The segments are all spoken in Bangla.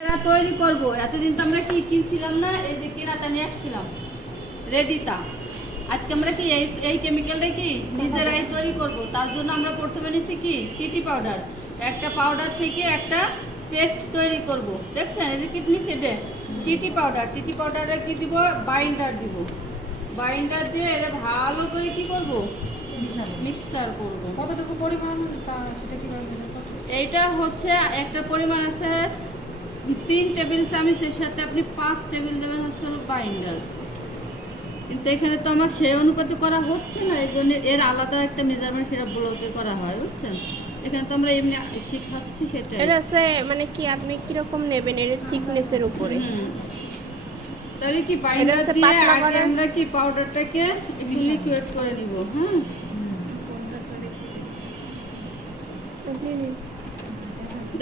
তৈরি করব। এতদিন তো আমরা কি কিনছিলাম না, এই যে কেনাটা নিয়ে আসছিলাম রেডিটা। আজকে আমরা কি এই কেমিক্যালটা কি নিজেরাই তৈরি করব। তার জন্য আমরা প্রথমে নিছি কি টিটি পাউডার। একটা পাউডার থেকে একটা পেস্ট তৈরি করব। দেখছেন এই যে কিডনি সেটে টিটি পাউডার। টিটি পাউডারে কি দিব, বাইন্ডার দিব। বাইন্ডার দিয়ে এটা ভালো করে কি করব, মিক্সার করব। কতটুকু পরিমাণ সেটা কিভাবে? এইটা হচ্ছে একটা পরিমাণ আছে 3 টেবিল চামচের সাথে আপনি 5 টেবিল দেবেন হচ্ছে বাইন্ডার। কিন্তু এখানে তো আমার সেই অনুপাতে করা হচ্ছে না, এই জন্য এর আলাদা একটা মেজারমেন্ট সেটা ব্লকে করা হয়, বুঝছেন। এখানে তো আমরা এমনি শিখাচ্ছি সেটা। এটা আছে মানে কি আপনি কি রকম নেবেন এর থিকনেসের উপরে। তাহলে কি বাইন্ডার দিয়ে আগে আমরা কি পাউডারটাকে একটু লিকুইড করে নিব।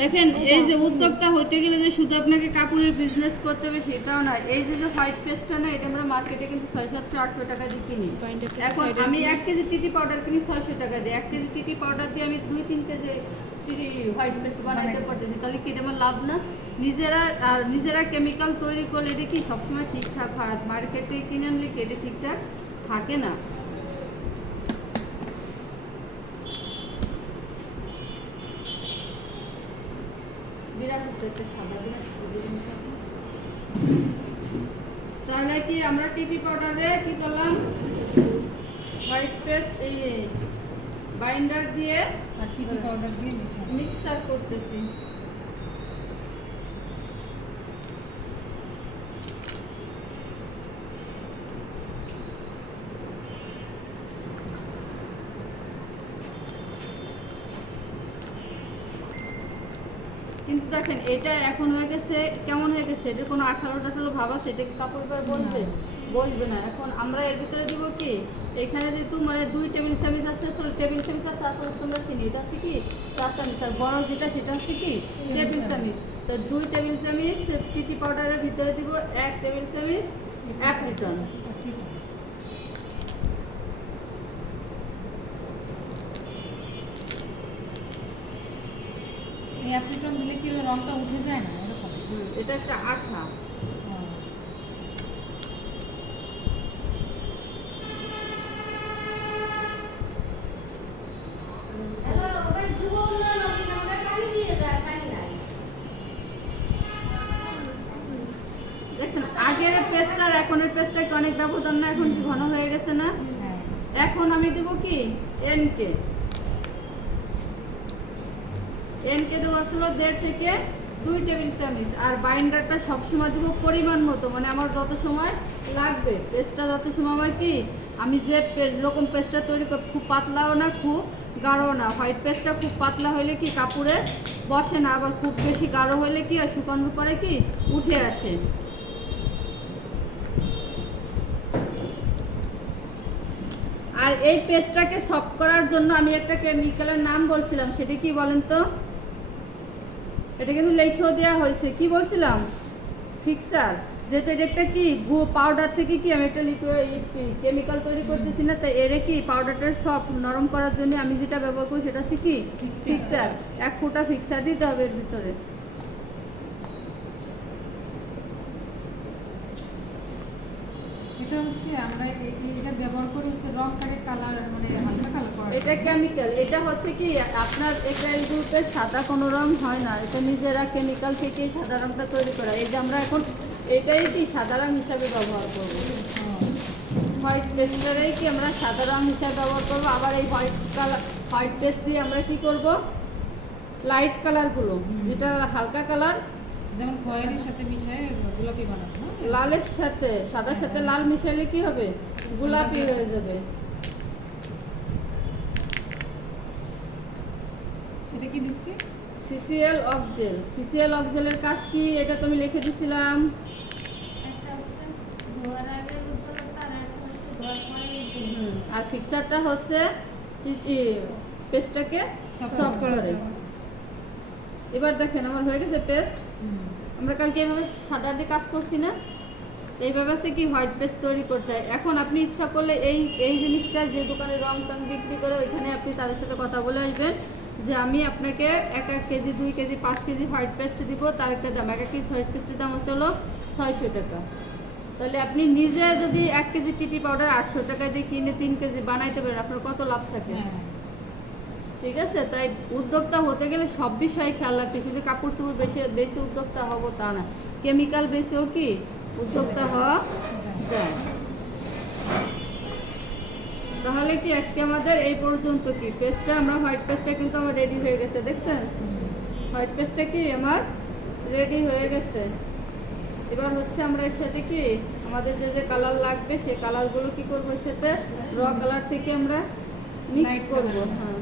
দেখেন এই যে উদ্যোক্তা হতে গেলে যে শুধু আপনাকে কাপড়ের বিজনেস করতে হবে সেটাও না। এই যে হোয়াইট পেস্টটা না, এটা আমরা মার্কেটে কিন্তু 600-800 টাকা দিয়ে কিনি। এখন আমি 1 কেজি টিটি পাউডার কিনি 600 টাকা দিয়ে। 1 কেজি টিটি পাউডার দিয়ে আমি 2-3 কেজি টিটি হোয়াইট পেস্ট বানাইতে পারতেছি। তাহলে কি এটা আমার লাভ না? নিজেরা কেমিক্যাল তৈরি করলে এটা কি সবসময় ঠিকঠাক হয়? মার্কেটে কিনে আনলে কি এটা ঠিকঠাক থাকে না। তাহলে কি আমরা টিটি পাউডারে কি করলাম, হোয়াইট পেস্ট এই বাইন্ডার দিয়ে আর টিটি পাউডার দিয়ে মিক্সার করতেছি। কিন্তু দেখেন এটা এখন হয়ে গেছে কেমন হয়ে গেছে, এটা কোনো আঠালো টাঠালো ভাব আছে, এটা কাপড় পর বসবে বসবে না। এখন আমরা এর ভিতরে দিব কি, এখানে যেহেতু মানে 2 টেবিল চামচ আছে, টেবিল চামচ আছে আসলে তোমরা চিনি, এটা আছে কি 4 চামচ, আর বড় যেটা সেটা হচ্ছে কি টেবিল চামচ। তো 2 টেবিল চামচ টিটি পাউডারের ভিতরে দিব 1 টেবিল চামচ অ্যাপ্রিটন। এই অ্যাপ্লিটন দিলে কি রংটা উঠে যায় না এরকম? এটা একটা আঠা। দেখছেন আগের পেস্ট আর এখনের পেস্টটা কি অনেক ব্যবধান না? এখন কি ঘন হয়ে গেছে না? এখন আমি দেব কি এনকে দেবো আসলে 1.5 থেকে 2 টেবিল চামচ। আর বাইন্ডারটা সবসময় দেবো পরিমাণ মতো, মানে আমার যত সময় লাগবে পেস্টটা, যত সময় আমার কি আমি যে রকম পেস্টটা তৈরি করি, খুব পাতলাও না খুব গাঢ়ও না। হোয়াইট পেস্টটা খুব পাতলা হলে কি কাপড়ে বসে না, আবার খুব বেশি গাঢ় হলে কি হয় শুকানোর পরে কি উঠে আসে। আর এই পেস্টটাকে সফট করার জন্য আমি একটা কেমিক্যালের নাম বলছিলাম, সেটা কি বলেন তো? এটা কিন্তু লেখেও দেওয়া হয়েছে, কি বলছিলাম, ফিক্সার। যেহেতু এটা একটা কি পাউডার থেকে কি আমি একটা লিকুইড কেমিক্যাল তৈরি করতেছি না, তাই এর কি পাউডারটা সফট নরম করার জন্য আমি যেটা ব্যবহার করি সেটা হচ্ছে কি ফিক্সার। 1 ফোঁটা ফিক্সার দিতে হবে এর ভিতরে। এটা হচ্ছে আমরা এটা ব্যবহার করি হচ্ছে রংটাকে কালার মানে হালকা কালার করা। এটা কেমিক্যাল, এটা হচ্ছে কি আপনার এটা এই গ্রুপের সাদা কোনো রং হয় না, এটা নিজেরা কেমিক্যাল থেকে সাদা রংটা তৈরি করা। এই যে আমরা এখন এটাই কি সাদা রং হিসাবে ব্যবহার করবো, হোয়াইট পেস্টারেই কি আমরা সাদা রং হিসাবে ব্যবহার করবো। আবার এই হোয়াইট পেস্ট দিয়ে আমরা কি করব, লাইট কালারগুলো যেটা হালকা কালার, যেমন খয়েরির সাথে মিশায় গোলাপি বানাবো না? লালের সাথে সাদার সাথে লাল মিশাইলে কি হবে, গোলাপি হয়ে যাবে। এটা কি দিচ্ছি? সিসিএল অক্সেল। সিসিএল অক্সেলের কাজ কি এটা তো আমি লিখে দিছিলাম। আর ফিক্সারটা হচ্ছে পেস্টটাকে সফট করে। এবার দেখেন আমার হয়ে গেছে পেস্ট। আমরা কালকে এইভাবে সাদা দিয়ে কাজ করছি না, এইভাবে আছে কি হোয়াইট পেস্ট তৈরি করতে হয়। এখন আপনি ইচ্ছা করলে এই জিনিসটা যে দোকানে রং টং বিক্রি করে ওইখানে আপনি তাদের সাথে কথা বলে আসবেন যে আমি আপনাকে 1 KG 2 KG 5 KG white paste দিব, তার একটা দাম 1 কেজি হোয়াইট পেস্টের দাম হচ্ছে হলো 600 টাকা। তাহলে আপনি নিজে যদি 1 কেজি টিটি পাউডার 800 টাকা দিয়ে কিনে 3 কেজি বানাইতে পারেন, আপনার কত লাভ থাকে। হ্যাঁ। ঠিক আছে, তাই উদ্যোক্তা হতে গেলে সব বিষয়ে খেয়াল রাখতে, শুধু কাপড় চোপড় বেশি উদ্যোক্তা হব তা না, কেমিক্যাল বেশিও কি উদ্যোক্তা হওয়া যায়। তাহলে কি আজকে আমাদের এই পর্যন্ত, কি পেস্টটা আমরা হোয়াইট পেস্টটা কিন্তু আমার রেডি হয়ে গেছে, দেখছেন হোয়াইট পেস্টটা কি আমার রেডি হয়ে গেছে। এবার হচ্ছে আমরা এর সাথে কি আমাদের যে যে কালার লাগবে সেই কালারগুলো কি করবো, এর সাথে র কালার থেকে আমরা মিক্স Light করবো। color। হ্যাঁ